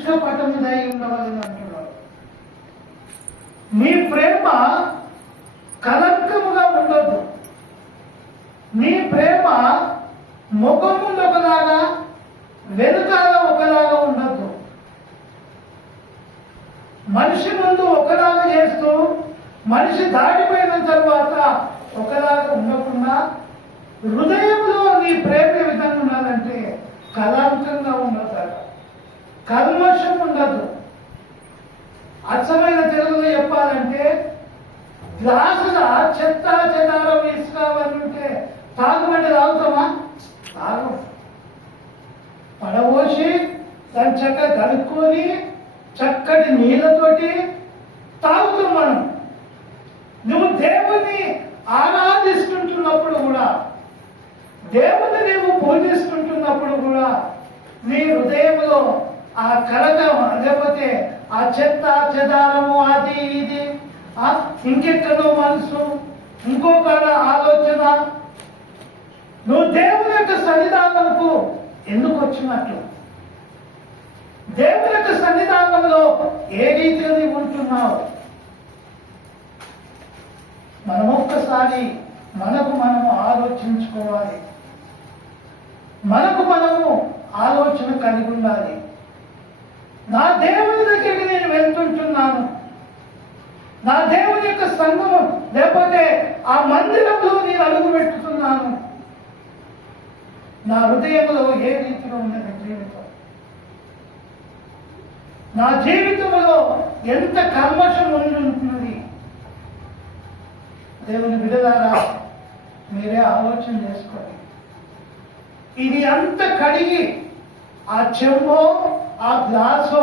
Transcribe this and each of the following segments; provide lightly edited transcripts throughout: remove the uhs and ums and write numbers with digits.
నిష్కపటముదై ఉండవలని అంటున్నాడు. నీ ప్రేమ కలంకముగా ఉండదు. నీ ప్రేమ ముఖం ముందు ఒకలాగా వెనుకాల ఒకలాగా ఉండదు. మనిషి ముందు ఒకలాగా చేస్తూ మనిషి దాటిపోయిన తర్వాత ఒకలాగా ఉండకుండా హృదయంలో నీ ప్రేమ ఏ విధంగా ఉండాలంటే కళాంకంగా ఉండదు, కల్మషం ఉండదు. అచ్చమైన తెలుగులో చెప్పాలంటే గ్లాసుల చెత్త చెదారం ఇసుకావని ఉంటే తాగుమంటే తాగుతామా? తాగు. పడబోసి దాన్ని చక్కగా కలుపుకొని చక్కటి నీళ్ళతోటి తాగుతాం మనం. నువ్వు దేవుని ఆరాధిస్తుంటున్నప్పుడు కూడా, దేవుని నీవు పూజిస్తుంటున్నప్పుడు కూడా నీ హృదయంలో ఆ కలకం, లేకపోతే ఆ చెత్త చెదారము, అది ఇది ఇంకెక్కడో మనసు, ఇంకొక ఆలోచన, నువ్వు దేవుని యొక్క సన్నిధానంకు ఎందుకు వచ్చినట్లు, దేవుని యొక్క సన్నిధానంలో ఏ రీతిగా నీవు ఉంటున్నావు? మనం ఒక్కసారి మనకు మనము ఆలోచించుకోవాలి. మనకు మనము ఆలోచన కలిగి ఉండాలి. నా దేవుని దగ్గరికి నేను వెళ్తుంటున్నాను, నా దేవుని యొక్క సంఘము లేకపోతే ఆ మందిరంలో నేను అడుగు పెట్టుతున్నాను, నా హృదయంలో ఏ రీతిలో ఉన్నది జీవితం, నా జీవితంలో ఎంత కల్మషం ఉంటున్నది? దేవుని బిడ్డలారా, మీరే ఆలోచన చేసుకోండి. ఇది అంత కడిగి ఆ చెంబో ఆ గ్లాసో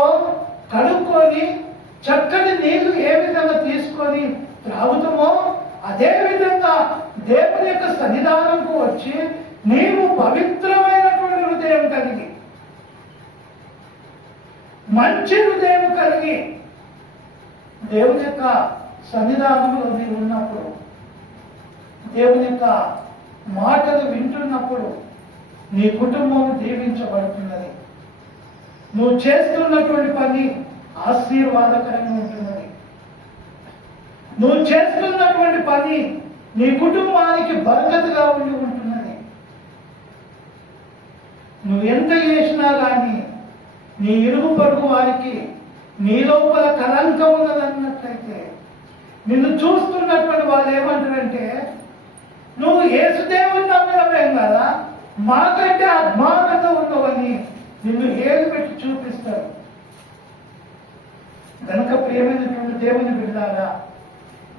కడుక్కొని చక్కటి నీళ్లు ఏ విధంగా తీసుకొని త్రాగుతామో అదే విధంగా దేవుని యొక్క సన్నిధానంకు వచ్చి నీవు పవిత్రమైనటువంటి హృదయం కలిగి, మంచి హృదయం కలిగి దేవుని యొక్క సన్నిధానంలో నీవు ఉన్నప్పుడు, దేవుని యొక్క మాటలు వింటున్నప్పుడు నీ కుటుంబం దీవించబడుతున్నది. నువ్వు చేస్తున్నటువంటి పని ఆశీర్వాదకరంగా ఉంటున్నది. నువ్వు చేస్తున్నటువంటి పని నీ కుటుంబానికి బరకతుగా ఉండి ఉంటున్నది. నువ్వు ఎంత చేసినా కానీ నీ ఇరుగు పొరుగు వారికి నీ లోపల కలంకం ఉన్నదన్నట్లయితే నిన్ను చూస్తున్నటువంటి వాళ్ళు ఏమంటారంటే, నువ్వు యేసుదేవుని నమ్మినవేం కదా, మాకంటే అద్భుతంగా ఉన్నవని నిన్ను ఏలు పెట్టి చూపిస్తారు. కనుక ప్రియమైనటువంటి దేవుని బిడ్డలారా,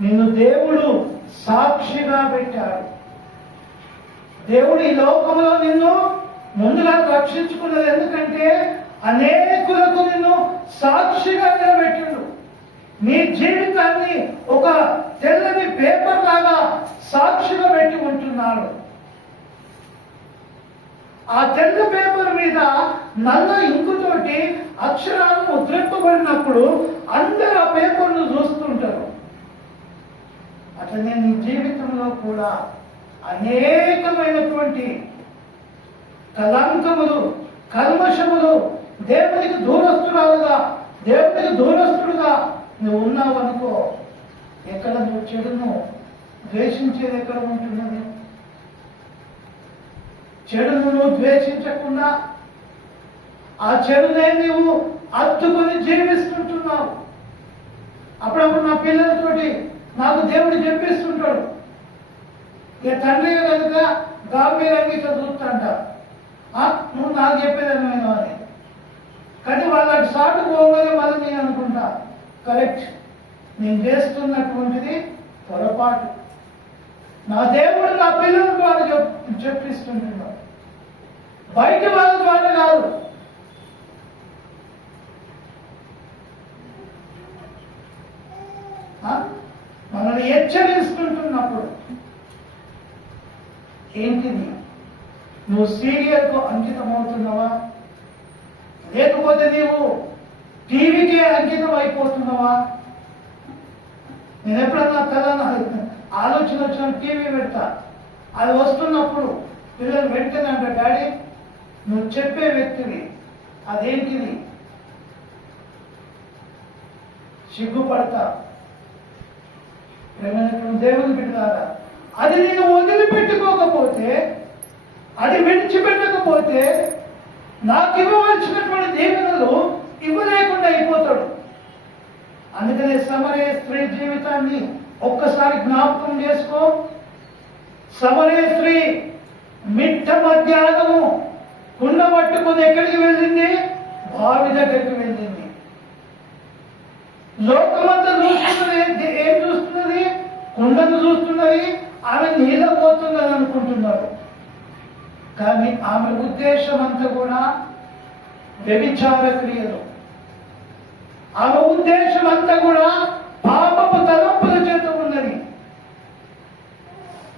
నిన్ను దేవుడు సాక్షిగా పెట్టాడు. దేవుడు ఈ లోకంలో నిన్ను ముందుగా రక్షించుకున్నది ఎందుకంటే అనేకులకు నిన్ను సాక్షిగా నిలబెట్టిండు. నీ జీవితాన్ని ఒక తెల్లని పేపర్ లాగా సాక్షిగా పెట్టి ఉంటున్నాడు. ఆ తెల్ల పేపర్ మీద నల్ల ఇంకుతోటి అక్షరాలు ముద్రింపబడినప్పుడు అందరూ ఆ పేపర్ను చూస్తుంటారు. అట్లనే నీ జీవితంలో కూడా అనేకమైనటువంటి కలంకములు, కల్మషములు, దేవునికి దూరస్తురాలుగా, దేవునికి దూరస్తుడుగా నువ్వు ఉన్నావు అనుకో, ఎక్కడ నువ్వు చెడును ద్వేషించేది ఎక్కడ ఉంటున్నది? చెడును నువ్వు ద్వేషించకుండా ఆ చెడునే నువ్వు అత్తుకొని జీవిస్తుంటున్నావు. అప్పుడప్పుడు నా పిల్లలతోటి నాకు దేవుడు చెప్పిస్తుంటాడు, ఇక తండ్రి కనుక గాంభీరంగా చదువుతుంట, నువ్వు నాకు చెప్పేదను అని. కానీ వాళ్ళకి సాటు పోగానే మళ్ళీ నేను అనుకుంటా, కరెక్ట్, నేను చేస్తున్నటువంటిది పొరపాటు. నా దేవుడు నా పిల్లల ద్వారా చెప్పిస్తుంటున్నాడు, బయట వాళ్ళ ద్వారా కాదు. మనల్ని హెచ్చరిస్తుంటున్నప్పుడు ఏంటిది? నువ్వు సీరియల్కు అంకితం అవుతున్నావా, లేకపోతే నీవు టీవీకే అంకితం అయిపోతున్నావా? నేను ఎప్పుడన్నా తెలంగాణ ఆలోచన వచ్చిన టీవీ పెడతా, అది వస్తున్నప్పుడు పిల్లలు వెంటనే అంటే, డాడీ నువ్వు చెప్పే వ్యక్తివి, అదేంటిది? సిగ్గుపడతా. ప్రేమైనటువంటి దేవుని బిడ్డలారా, అది నేను వదిలిపెట్టుకోకపోతే, అది విడిచిపెట్టకపోతే నాకు ఇవ్వవలసినటువంటి దీవెనలు ఇవ్వలేకుండా అయిపోతాడు. అందుకనే సమరయ స్త్రీ జీవితాన్ని ఒక్కసారి జ్ఞాపకం చేసుకో. సమరయ స్త్రీ మిట్ట మధ్యాహ్నము కుండ పట్టుకుని ఎక్కడికి వెళ్ళింది? బావి దగ్గరికి వెళ్ళింది. లోకమంతా చూస్తున్నది, ఏం చూస్తున్నది? కుండను చూస్తున్నది. ఆమె నీళ్ళ పోతున్నది అనుకుంటున్నారు. కానీ ఆమె ఉద్దేశం అంతా కూడా వ్యభిచార క్రియలు. ఆమె ఉద్దేశం అంతా కూడా పాపపు తలంపుల చేత ఉన్నది.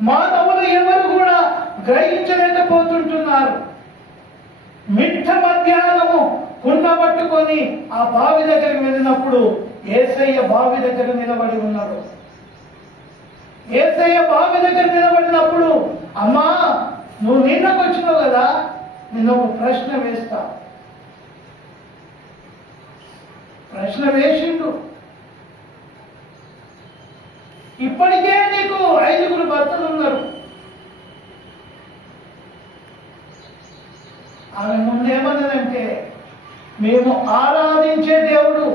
మానవులు ఎవరు కూడా గ్రహించలేకపోతుంటున్నారు. మిట్ట మధ్యాహ్నము కుండ పట్టుకొని ఆ బావి దగ్గరికి వెళ్ళినప్పుడు యేసయ్య బావి దగ్గర నిలబడి ఉన్నాడు. యేసయ్య బావి దగ్గర నిలబడినప్పుడు, అమ్మా నువ్వు నీళ్ళకి వచ్చినావు కదా, నేను ఒక ప్రశ్న వేస్తా. ప్రశ్న వేసిండు. ఇప్పటికే నీకు 5 భర్తలు ఉన్నారు. ఆమె ముందేమన్నదంటే, మేము ఆరాధించే దేవుడు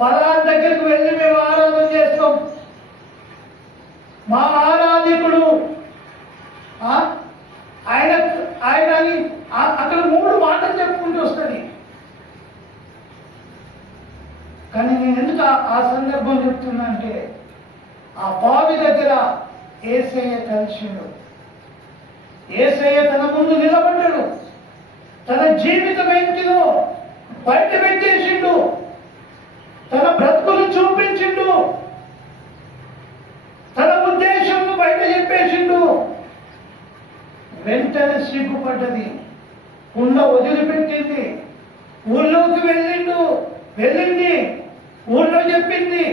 పలానా దగ్గరికి వెళ్ళి మేము ఆరాధన చేస్తాం, మా ఆరాధికుడు ఆయన ఆయన అని అక్కడ 3 మాటలు చెప్పుకుంటూ వస్తుంది. కానీ నేను ఎందుకు ఆ సందర్భం చెప్తున్నా అంటే, ఆ బావి దగ్గర యేసయ్య కలిసిండు. యేసయ్య తన ముందు నిలబడ్డాడు. తన జీవితం ఏంటిదో బయట పెట్టేసిండు. తన బ్రతుకులు చూపించిండు. తన ఉద్దేశంను బయట చెప్పేసిండు. వెంటనే సిగ్గుపడ్డది. కుండ వదిలిపెట్టింది. ఊళ్ళోకి వెళ్ళింది. ఊళ్ళో చెప్పింది,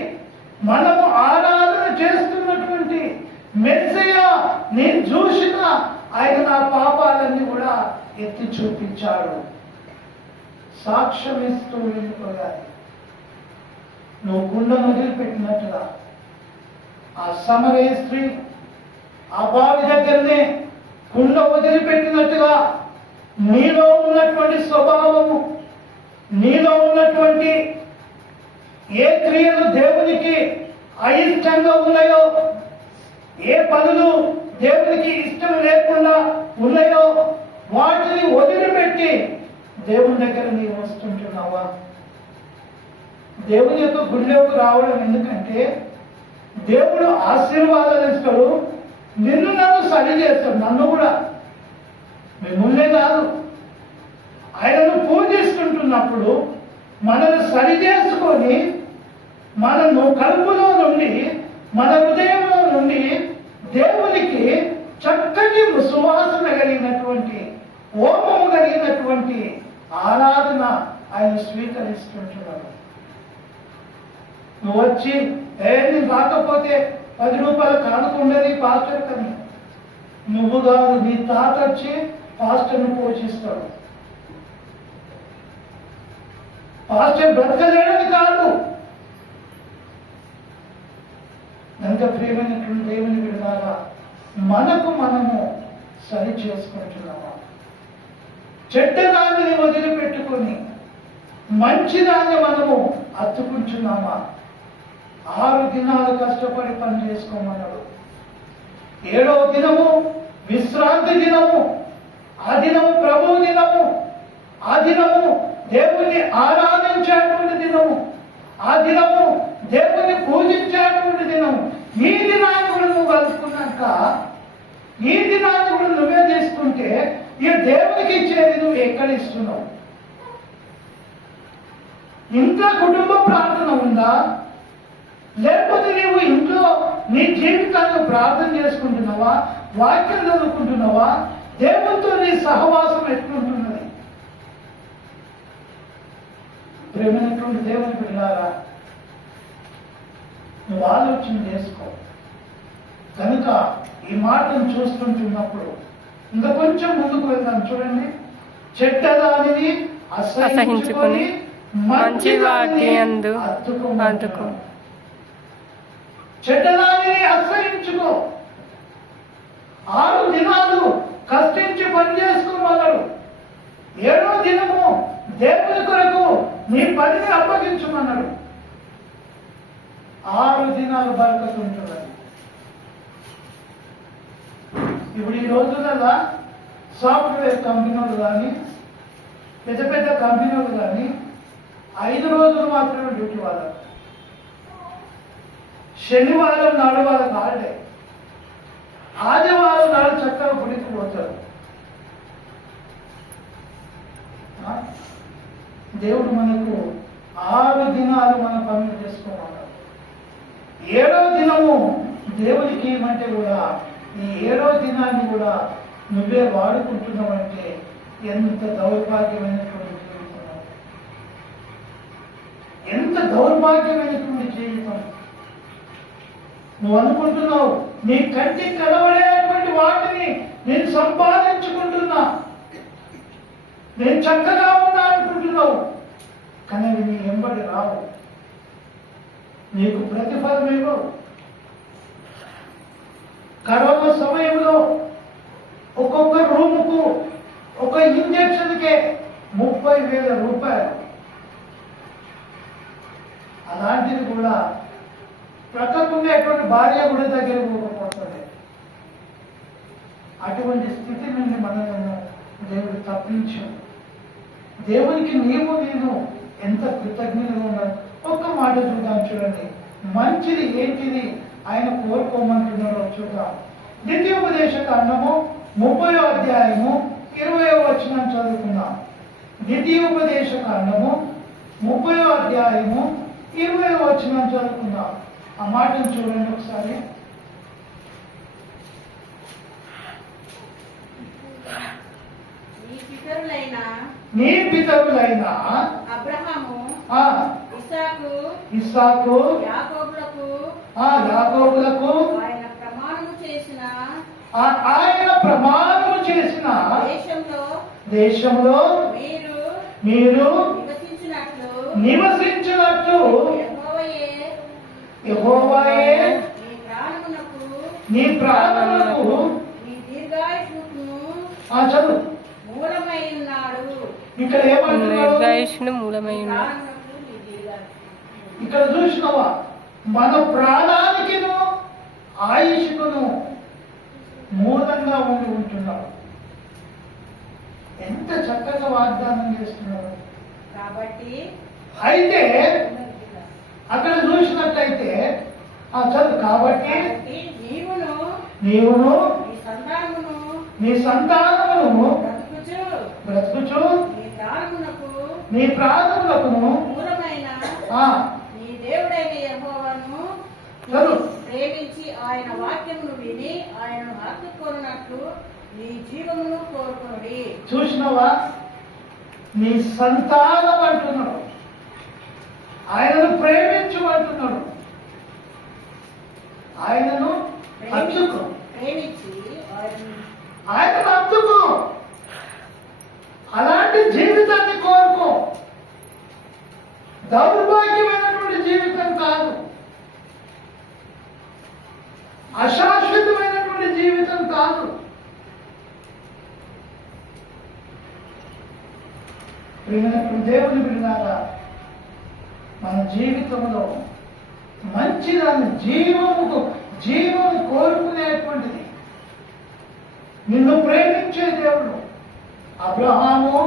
మనము ఆరాధన చేస్తున్నటువంటి మెస్సయ్య నేను చూసిన ఆయన నా పాపాలన్నీ కూడా ఎత్తి చూపించాడు. సాక్ష్యం ఇస్తూ వెళ్ళిపోయాలి. నువ్వు కుండను వదిలిపెట్టినట్టుగా ఆ సమరయ స్త్రీ ఆ బావి దగ్గరనే కుండ వదిలిపెట్టినట్టుగా నీలో ఉన్నటువంటి స్వభావము, నీలో ఉన్నటువంటి ఏ క్రియలు దేవునికి అయిష్టంగా ఉన్నాయో, ఏ పనులు దేవునికి ఇష్టం లేకుండా ఉన్నాయో వాటిని వదిలిపెట్టి దేవుని దగ్గర నీవు వస్తుంటున్నావా? దేవుని యొక్క గుళ్ళోకి రావడం ఎందుకంటే దేవుడు ఆశీర్వాదాలు ఇస్తాడు. నిన్ను నన్ను సరి చేస్తాడు. నన్ను కూడా మిమ్మల్నే కాదు, ఆయనను పూజిస్తుంటున్నప్పుడు మనల్ని సరి చేసుకొని మనను కడుపులో నుండి మన హృదయంలో నుండి దేవునికి చక్కటి సువాసన కలిగినటువంటి, హోమము కలిగినటువంటి ఆరాధన ఆయన స్వీకరిస్తుంటున్నాడు. నువ్వు వచ్చి నేను రాకపోతే 10 రూపాయలు కానుకుండేది పాస్టర్ కని, నువ్వు కాదు, నీ తాత వచ్చి పాస్టర్ను పోషిస్తాడు. పాస్టర్ బ్రతకలేడని కాదు. ఎంత ప్రియమైనటువంటి దేవుని విధాలా మనకు మనము సరి చేసుకుంటున్నామా? చెడ్డదాన్ని వదిలిపెట్టుకొని మంచిదాన్ని మనము అత్తుకుంటున్నామా? 6 దినాలు కష్టపడి పని చేసుకోమన్నాడు. 7వ దినము విశ్రాంతి దినము. ఆ దినము ప్రభు దినము. ఆ దినము దేవుని ఆరాధించేటువంటి దినము. ఆ దినము దేవుని పూజించేటువంటి దినము. ఈ దినాన్ని కూడా నువ్వు కలుపుకున్నాక, ఈ దినాన్ని కూడా నువ్వే తీసుకుంటే ఈ దేవునికి ఇచ్చేది నువ్వు ఎక్కడ ఇస్తున్నావు? ఇంట్లో కుటుంబ ప్రార్థన ఉందా? లేకపోతే నీవు ఇంట్లో నీ జీవితాన్ని ప్రార్థన చేసుకుంటున్నావా? వాక్యం చదువుకుంటున్నావా? దేవునితో నీ సహవాసం ఎట్లుంటున్నది? ప్రేమైనటువంటి దేవుని బిడ్డలారా, నువ్వు ఆలోచన చేసుకో. కనుక ఈ మాటను చూస్తుంటున్నప్పుడు ఇంకా కొంచెం ముందుకు వెళ్దాం. చూడండి, చెడ్డదానిని అసహించుకొని మంచి వాటి యందు అందుకు. చెడ్డదానిని అసహించుకో. 6 దినాలు కష్టించి పని చేసుకోమన్నాడు. 7వ దినము దేవుని కొరకు నీ పనిని అప్పగించమన్నాడు. 6 దినాలు బరకతు ఉంటున్నది. ఇప్పుడు ఈ రోజులలో సాఫ్ట్వేర్ కంపెనీలు కానీ పెద్ద పెద్ద కంపెనీలు కానీ 5 రోజులు మాత్రమే డ్యూటీ వాళ్ళకు. శనివారం నాడు వాళ్ళకి హాలిడే, ఆదివారం నాడు చక్కగా గుడికి పోతారు. దేవుడు మనకు 6 దినాలు మన పనులు చేసుకోమన్నాడు. 7వ దినము దేవుడికి ఏమంటే కూడా ఈ 7వ దినాన్ని కూడా నువ్వే వాడుకుంటున్నావంటే ఎంత దౌర్భాగ్యమైనటువంటి జీవితం, ఎంత దౌర్భాగ్యమైనటువంటి జీవితం. నువ్వు అనుకుంటున్నావు నీ కంటికి కనబడేటువంటి వాటిని నేను సంపాదించుకుంటున్నా, నేను చక్కగా ఉన్నా అనుకుంటున్నావు. కానీ అవి నీ వెంబడి రావు, నీకు ప్రతిఫలం ఇవ్వవు. కరోనా సమయంలో ఒక్కొక్క రూముకు ఒక ఇంజక్షన్కే 30,000 రూపాయలు. అలాంటిది కూడా ప్రక్కకుండేటువంటి భార్య కూడా దగ్గర పోకపోతుంది. అటువంటి స్థితి నుండి మనల్ని దేవుడు తప్పించు. దేవునికి నేను ఎంత కృతజ్ఞతగా ఉన్నాను. ఒక్క మాట చూద్దాం, చూడండి. మంచిది ఏంటిది ఆయన కోరుకోమంటున్నారో చూద్దాం. ద్వితీయోపదేశకాండము 30వ అధ్యాయము 20వ వచనం చదువుకుందాం. ద్వితీయోపదేశకాండము 30వ అధ్యాయము 20వ వచనం చదువుకుందాం. ఆ మాటను చూడండి ఒకసారి. నీ పితరులైన అబ్రహాము, ఇస్సాకు, యాకోబులకు ఆయన ప్రమాణము చేసిన దేశంలో మీరు నివసించినట్లు యెహోవాయే నీ ప్రాణమునకు చదువు ఇక్కడ ఏమంటున్నాడు? ఇక్కడ చూసినవా, మన ప్రాణానికిను ఆయుష్కును మూలంగా ఉంటున్నాడు. ఎంత చక్కగా వాగ్దానం చేస్తున్నాడు. కాబట్టి అయితే అక్కడ చూసినట్లయితే చదువు. కాబట్టి నీవును నీ సంతానమును బ్రతుకుచు నీ ప్రాణములకును నీ దేవుడైన యెహోవాను ప్రేమించి ఆయన వాక్యమును విని ఆయనను హత్తుకొనున్నట్లు నీ జీవమును కోరుకొనుడి. చూసినవా, నీ సంతానం అంటున్నాడు, ఆయనను ప్రేమించమంటున్నాడు. ఆయనను హత్తుకో, ప్రేమించి ఆయనను హత్తుకో. అలాంటి జీవితాన్ని కోరుకో. దౌర్భాగ్యమైనటువంటి జీవితం కాదు, అశాశ్వతమైనటువంటి జీవితం కాదు. దేవుని బిడ్డలారా, మన జీవితంలో మంచిదాన్ని జీవము కోరుకునేటువంటిది నిన్ను ప్రేమించే దేవుడు. అబ్రహాము,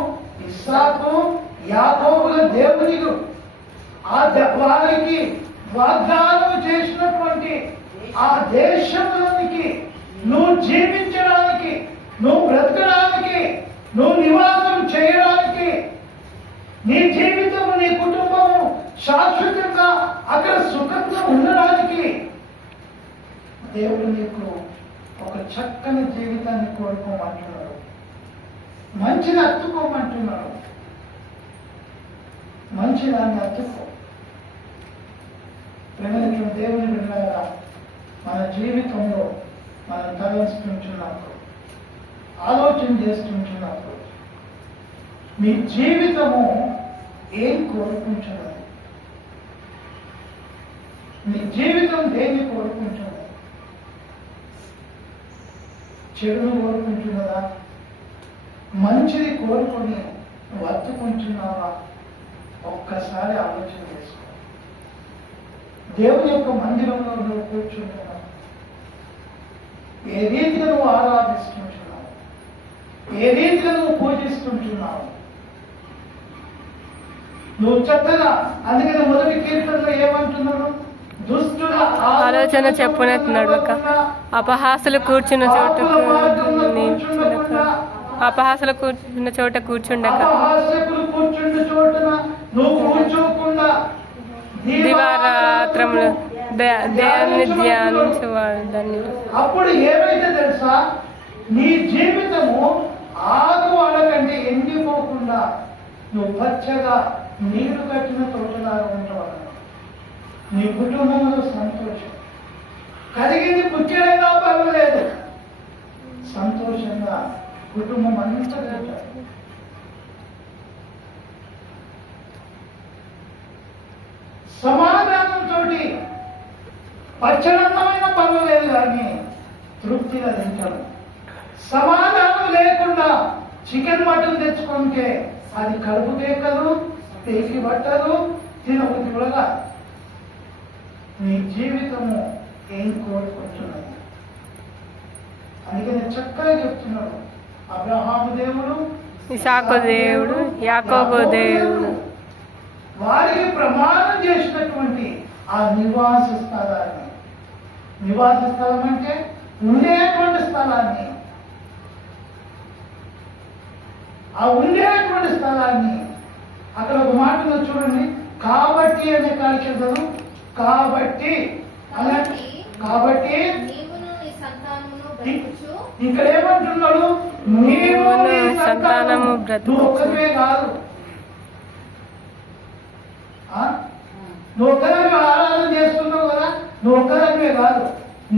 ఇస్సాకు, యాకోబుల దేవునికి వారికి వాగ్దానం చేసినటువంటి ఆ దేశంలోనికి నువ్వు జీవించడానికి, నువ్వు బ్రతకడానికి, నువ్వు నివాసం చేయడానికి, నీ జీవితము నీ కుటుంబము శాశ్వతంగా అక్కడ సుఖంగా ఉండడానికి దేవుడు నీకు ఒక చక్కని జీవితాన్ని కోరుకోమంటున్నాడు. మంచిని అత్తుకోమంటున్నాడు. మంచిదాన్ని అత్తుకో. ప్రేమతో దేవుని బిడ్డలారా, మన జీవితంలో మనం తలంచుకుంటున్నప్పుడు, ఆలోచన చేస్తుంటున్నప్పుడు, మీ జీవితము ఏం కోరుకుంటున్నది? నీ జీవితం దేన్ని కోరుకుంటున్నది? చెడును కోరుకుంటున్నదా? మంచిది కోరుకొని నువ్వు అత్తుకుంటున్నావా? ఒక్కసారి ఆలోచన చేసుకో. దేవుని యొక్క మందిరంలో నువ్వు కూర్చుంటున్నావు, ఏ రీతిగా నువ్వు ఆరాధిస్తుంటున్నావు, ఏ రీతిగా నువ్వు పూజిస్తుంటున్నావు? నువ్వు చక్కగా, అందుకని మొదటి కీర్తనలో ఏమంటున్నాడు? దుష్టుల ఆలోచన చెప్పునట్టున్నాడు ఒక అపహాసులు కూర్చున్న చోట అపహాసులు కూర్చున్న చోట కూర్చుండక అపహాస్యకులు కూర్చున్న చోటన నువ్వు కూర్చోకుండా దివారాత్రములు దేవుని ధ్యానించేవాడు. దాన్ని అప్పుడు ఏమైతే తెలుసా? నీ జీవితము ఆకువాడ కంటే ఎండిపోకుండా నువ్వు పచ్చగా నీరు కట్టిన తోటలాగా ఉంటావు. నీ కుటుంబంలో సంతోషం కలిగింది, పుచ్చడైనా పర్వాలేదు, సంతోషంగా కుటుంబం అంతా ఉంటారు. సమాధానంతో పచ్చడన్నమైన పర్వాలేదు కానీ తృప్తిగా తింటాడు. సమాధానం లేకుండా చికెన్ మటన్ తెచ్చుకుంటే అది కడుపు కేకలు, పేకి పట్టదు, తినబుద్ధి కూడా. నీ జీవితము ఏం కోరుకుంటున్నది? అందుకని చక్కగా చెప్తున్నాడు. అబ్రహాము దేవుడు, ఇసాకు దేవుడు, యాకోబు దేవుడు వారికి ప్రమాణం చేసినటువంటి ఆ నివాస స్థలాన్ని, నివాస స్థలం అంటే ఉండేటువంటి స్థలాన్ని, ఆ ఉండేటువంటి స్థలాన్ని అక్కడ ఒక మాటలో చూడండి, కాబట్టి అనే కార్యక్రమం. కాబట్టి ఇక్కడ ఏమంటున్నాడు? నీవు నీ సంతానము నువ్వు ఒక్కరివే కాదు, నువ్వు ఒక్కరిని ఆరాధన చేస్తున్నావు కదా, నువ్వు ఒక్కరివే కాదు,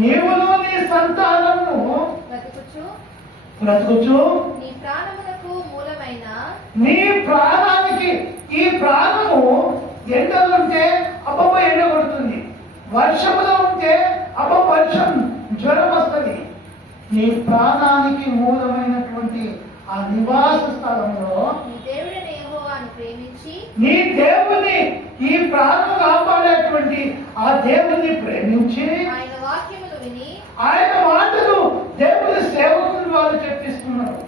నీవును నీ సంతానము బ్రతుకుచు నీ ప్రాణానికి, ఈ ప్రాణము ఎండలు ఉంటే అబ్బమ్మ ఎండ కొడుతుంది, వర్షములో ఉంటే అబ్బ వర్షం జ్వరం వస్తుంది. నీ ప్రాణానికి మూలమైనటువంటి ఆ నివాస స్థలంలో నీ దేవుని, ఈ ప్రాణం కాపాడేటువంటి ఆ దేవుని ప్రేమించి ఆయన మాటలు దేవుని సేవకులు వాళ్ళు చెప్పిస్తున్నారు.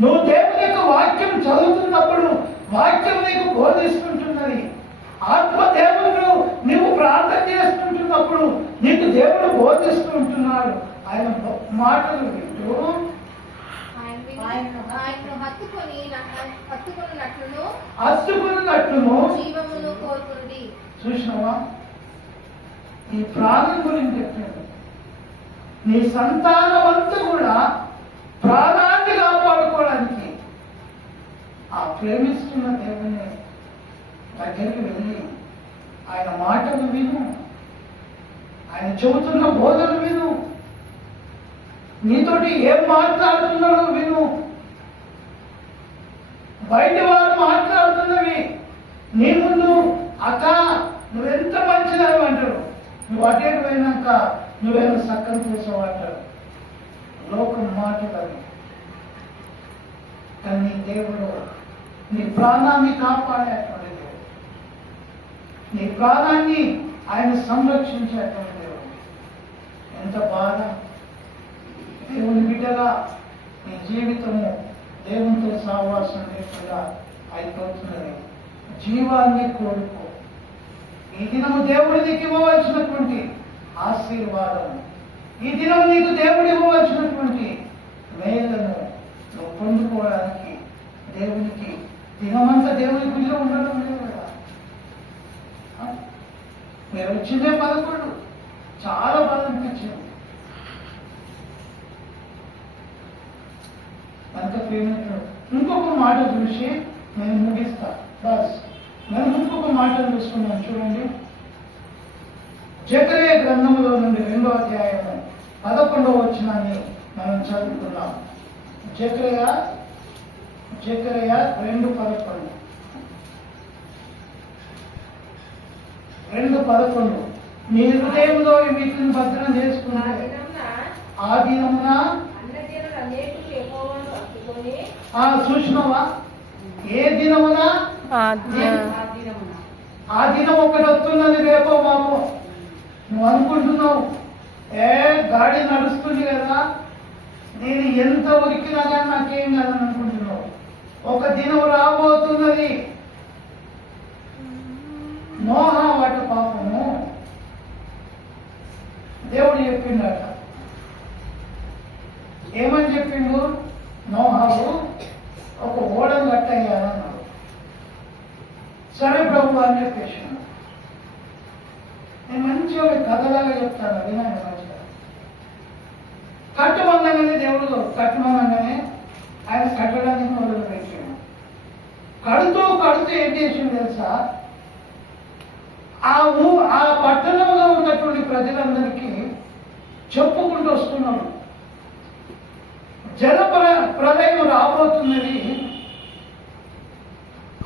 నువ్వు దేవుని యొక్క వాక్యం చదువుతున్నప్పుడు వాక్యం నీకు బోధిస్తుంటున్నది. ఆత్మ దేవుడు నువ్వు ప్రార్థన చేస్తుంటున్నప్పుడు నీకు దేవుడు బోధిస్తూ ఉంటున్నాడు. ఆయన మాటలు వింటూ హత్తుకున్నట్లును చూసినావా? ఈ ప్రాణం గురించి చెప్పాడు. నీ సంతానం అంతా కూడా ప్రాణాన్ని కాపాడుకోవడానికి ఆ ప్రేమిస్తున్న దేవుని దగ్గరికి వెళ్ళి ఆయన మాటలు విను, ఆయన చెబుతున్న బోధలు విను, నీతోటి ఏం మాట్లాడుతున్నాడో విను. బయట వారు మాట్లాడుతున్నవి నీ ముందు అక్క నువ్వెంత మంచిదావు అంటారు, నువ్వు అటేటు పోయినాక నువ్వేమో సక్కలు చేసావు అంటారు. లోకం మాటలు. కానీ నీ దేవుడు నీ ప్రాణాన్ని కాపాడేటువంటి దేవుడు, నీ ప్రాణాన్ని ఆయన సంరక్షించేటువంటి దేవుడు. ఎంత బాధ! దేవుని బిడ్డగా నీ జీవితము దేవునితో సహవాసం లేకుండా అయిపోతున్నది. జీవాన్ని కోరుకో. ఈ దినము దేవుడు నీకు ఇవ్వవలసినటువంటి ఆశీర్వాదం, ఈ దినం నీకు దేవుడు ఇవ్వవలసినటువంటి మేలను నువ్వు పొందుకోవడానికి దేవునికి దినమంతా దేవుని గుడిలో ఉండడం లేదు కదా. మీరు వచ్చిందే 11, చాలా బాధ అనిపించింది. అంత ప్రేమించు. ఇంకొక మాట చూసి నేను ముగిస్తా. బస్ మనం ఇంకొక మాట చూసుకున్నాం. చూడండి, జకరియా గ్రంథంలో నుండి 2వ అధ్యాయము 11వ వచనాన్ని మనం చదువుకున్నాం. జకరియా 2:11. 2:11 నీ హృదయంలో వీటిని భద్రం ఆ చేసుకుంటే దినమున ఆ దినమున అన్యజనులు అనేకులు యెహోవాను హత్తుకొని చూసినావా ఏ దినమున ఆజ్ఞ ఆ దినమున ఆ దినం ఒకటి వస్తున్నది రేపో మాపో నువ్వు అనుకుంటున్నావు గాడి నడుస్తుంది కదా నేను ఎంత ఉరికినా కానీ నాకేం కాదని అనుకుంటున్నావు. ఒక దినం రాబోతున్నది. నోహ వాట పాపము దేవుడు చెప్పిండట. ఏమని చెప్పిండు? నోహావు ఒక ఓడను కట్టయ్యానన్నాడు. సరే ప్రభు అని చెప్పేసాను. నేను మంచిగా కథలాగా చెప్తాను, వినాయన మంచిగా. కట్టమనగానే దేవుడు కట్టమనగానే ఆయన కట్టడానికి మొదలు పెట్టాడు. కడుతూ ఏం చేసిండు తెలుసా? ఆ పట్టణంలో ఉన్నటువంటి ప్రజలందరికీ చెప్పుకుంటూ వస్తున్నాడు, జల ప్రళయం రాబోతున్నది.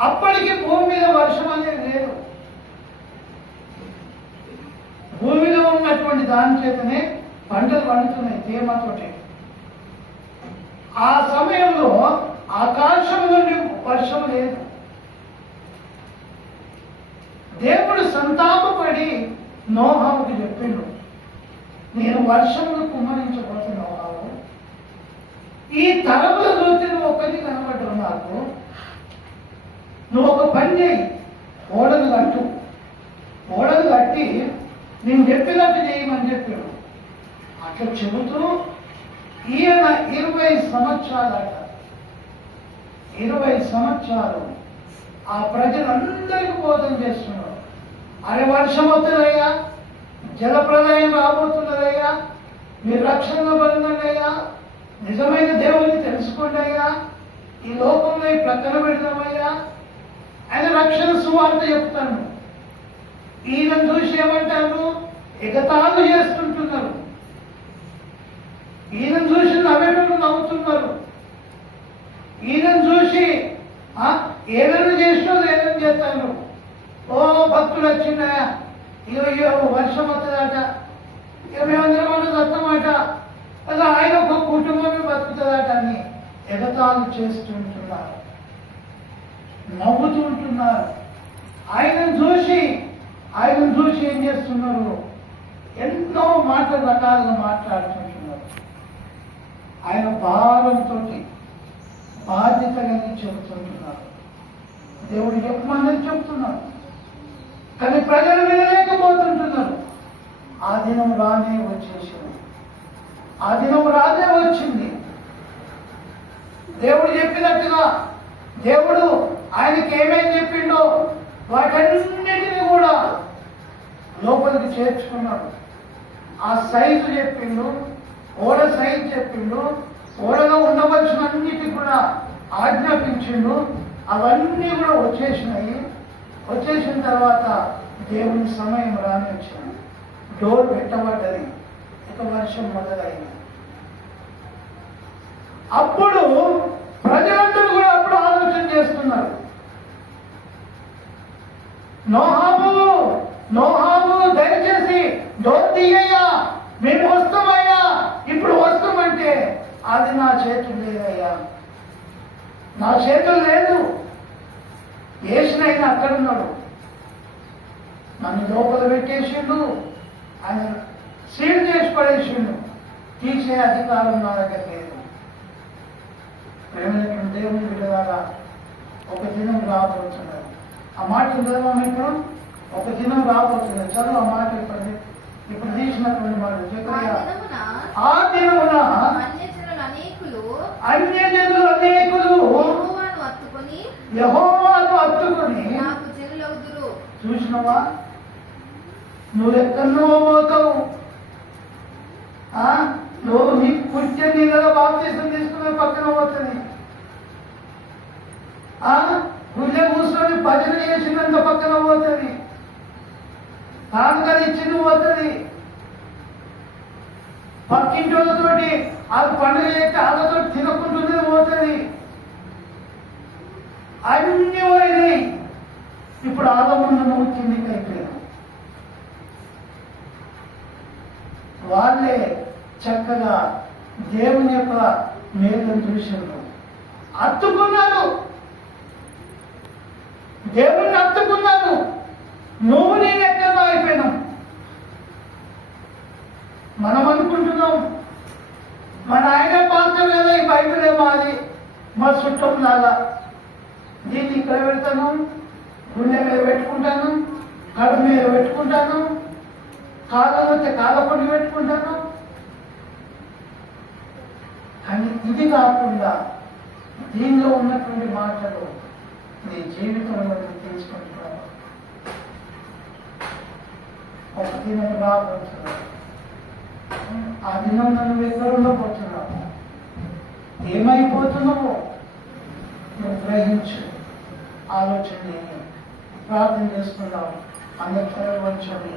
అప్పటికి భూమి మీద వర్షం అనేది లేదు. భూమిలో ఉన్నటువంటి దాని చేతనే పంటలు పండుతున్నాయి తేమతోటి. ఆ సమయంలో ఆకాశం నుండి వర్షం లేదు. దేవుడు సంతాపపడి నోహావుకి చెప్పిండు, నేను వర్షమును కుమ్మరించబోతున్నావు. ఈ తరముల చూస్తే నువ్వు ఒక్కటి కనబడ్డావు నాకు. నువ్వు ఒక పని చేయి, ఓడలు కట్టి నేను చెప్పినట్టు చేయమని చెప్పాడు. అట్లా చెబుతూ ఈయన 20 సంవత్సరాలట, 20 సంవత్సరాలు ఆ ప్రజలందరికీ బోధన చేస్తున్నాడు. అరే వర్షం వస్తుందయ్యా, జల ప్రళయం రాబోతున్నదయ్యా, మీరు రక్షణ పొందండియ్యా, నిజమైన దేవుని తెలుసుకోండి అయ్యా, ఈ లోకంలో ఈ ప్రక్కన పెడదామయ్యా. ఆయన రక్షణ సువార్త చెప్తాను. ఈయన చూసి ఏమంటారు? ఎగతాళి చేస్తుంటున్నారు. ఈయన చూసి నవ్వేటప్పుడు నవ్వుతున్నారు. ఈయన చూసి ఏదైనా చేసినా ఏదైనా చేస్తాను. ఓ భక్తులు వచ్చిందయా, ఇక వర్షం వస్తుందట, ఇక మేమందరం దత్తమాట, అలా ఆయన ఒక కుటుంబమే బతుకుతుందట అని ఎగతాళి చేస్తుంటున్నారు, నవ్వుతుంటున్నారు. ఆయనను చూసి ఏం చేస్తున్నారు? ఎన్నో మాటలు రకాలుగా మాట్లాడుతుంటున్నారు. ఆయన భారంతో బాధ్యత కలిగి చెబుతుంటున్నారు. దేవుడు చెప్పమని చెప్తున్నారు, కానీ ప్రజలు వినలేకపోతుంటున్నారు. ఆ దినం రానే వచ్చేసింది. ఆ దినం రానే వచ్చింది. దేవుడు చెప్పినట్టుగా దేవుడు ఆయనకి ఏమేం చెప్పిండో వాటన్నిటినీ కూడా లోపలికి చేర్చుకున్నాడు. ఆ సైజు చెప్పిండు, ఓడ సైజు చెప్పిండు, ఓడలో ఉండవలసినన్నిటి కూడా ఆజ్ఞాపించిండు. అవన్నీ కూడా వచ్చేసినాయి. వచ్చేసిన తర్వాత దేవుని సమయం రాని వచ్చింది. డోర్ పెట్టబడ్డది, ఇక వర్షం మొదలైంది. అప్పుడు ప్రజలందరూ కూడా అప్పుడు ఆలోచన చేస్తున్నారు, నోహాము దయచేసి డోర్ తీయ్యా, మేము వస్తామయ్యా, ఇప్పుడు వస్తామంటే అది నా చేతులు లేదయ్యా, నా చేతులు లేదు. వేసినైనా అక్కడున్నాడు, నన్ను లోపల పెట్టేసిండు, ఆయన సీల్ చేసి పడేసిండు, తీసే అధికారం నా దగ్గర లేదు. ప్రేమైనటువంటి దేవుని బిడ్డలారా, ఒక దినం రాబోతున్నారు. ఆ మాట చదవం. ఇప్పుడు ఒక దినం రాబోతున్నారు. చదువు ఆ మాట. ఇప్పుడు తీసినటువంటి మాట. ఆ దినమున అన్యజనులు అనేకులు యెహోవాను హత్తుకొని. చూసినవా? నువ్వెక్కడో పోతావు. నువ్వు నీ పుట్టే నీళ్ళ బాప్తీసం తీసుకునే పక్కన పోతుంది. పూజ కూర్చొని భజన చేసినంత పక్కన పోతుంది. కానుకలు ఇచ్చింది పోతుంది. పక్కింటి వాళ్ళతోటి అది పండుగ చేస్తే వాళ్ళతో తినకుంటుండే పోతుంది. అన్ని పోయినాయి. ఇప్పుడు ఆదముందు నువ్వు కిందికి అయిపోయావు. వాళ్ళే చక్కగా దేవుని యొక్క మేలును చూసారు, అత్తుకున్నారు, దేవుణ్ణి అత్తుకున్నారు. నువ్వు నేను ఎక్కడ అయిపోయినాం. మనం అనుకుంటున్నాం మన ఆయన పాత్ర లేదా ఈ బైబిల్ మాది, మా చుట్టం లాగా. దీన్ని ఇక్కడ పెడతాను, గుండె మీద పెట్టుకుంటాను, కడుపు మీద పెట్టుకుంటాను, కాళ్ళ వస్తే కాళ్ళ పొడి పెట్టుకుంటాను. కానీ ఇది కాకుండా దీనిలో ఉన్నటువంటి మాటలు నీ జీవితంలో తెలుసుకుంటున్నాను. ఒక దినం రాబోతున్నావు, ఆ దినం నన్ను ఎక్కడ ఉండబోతున్నావు, ఏమైపోతున్నావో నువ్వు గ్రహించు, ఆలోచన ప్రార్థన చేసుకున్నావు. అందరూ వచ్చాము.